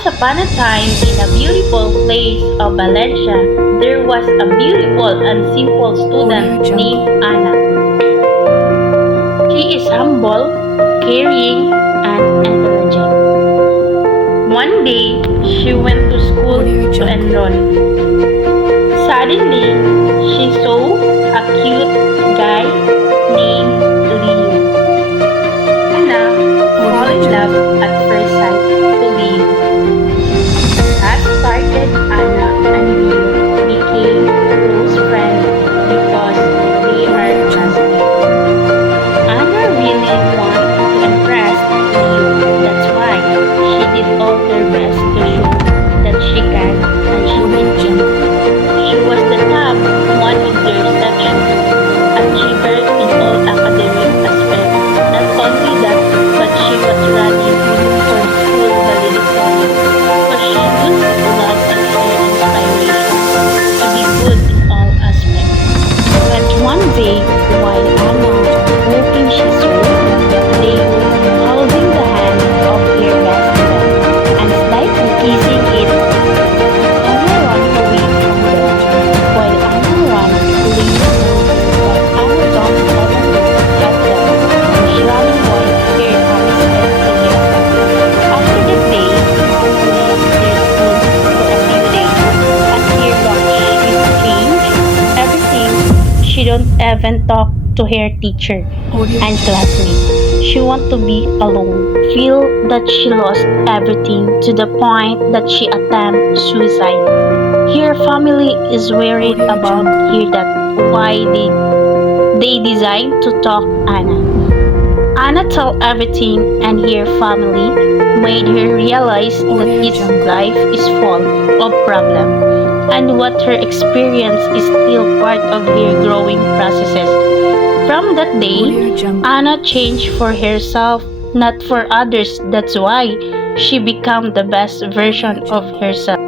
Once upon a time, in a beautiful place of Valencia, there was a beautiful and simple student named Anna. She is humble, caring, and intelligent. One day, she went to school to enroll. Suddenly, she saw a cute guy named Leo. Anna fell in love at first sight to Leo. That started Anna and Leo became close friends because they are classmates. Anna really wanted to impress Leo. That's why she did all her best to show that she can and she did it. She was the top one in their section, achiever in all academic aspects. Not only that, but she was running for school valedictorian, so she used love and her inspiration to be good in all aspects. But one day, while Anna hoping she saw Leo holding the hand of her best friend and slightly kissing it, Anna ran away from them. While Anna ran, Leo noticed that Anna don't even look at them, and she running while her tongue sped to him. After that day, Anna left their school for a few days. At her lunch, she changed everything. She don't even talk to her teacher and classmates. She want to be alone. Feel that she lost everything to the point that she attempt suicide. Her family is worried about her, that why they decide to talk Anna. Anna told everything, and her family made her realize that his life is full of problems and what her experience is still part of her growing processes. From that day, Anna changed for herself, not for others. That's why she became the best version of herself.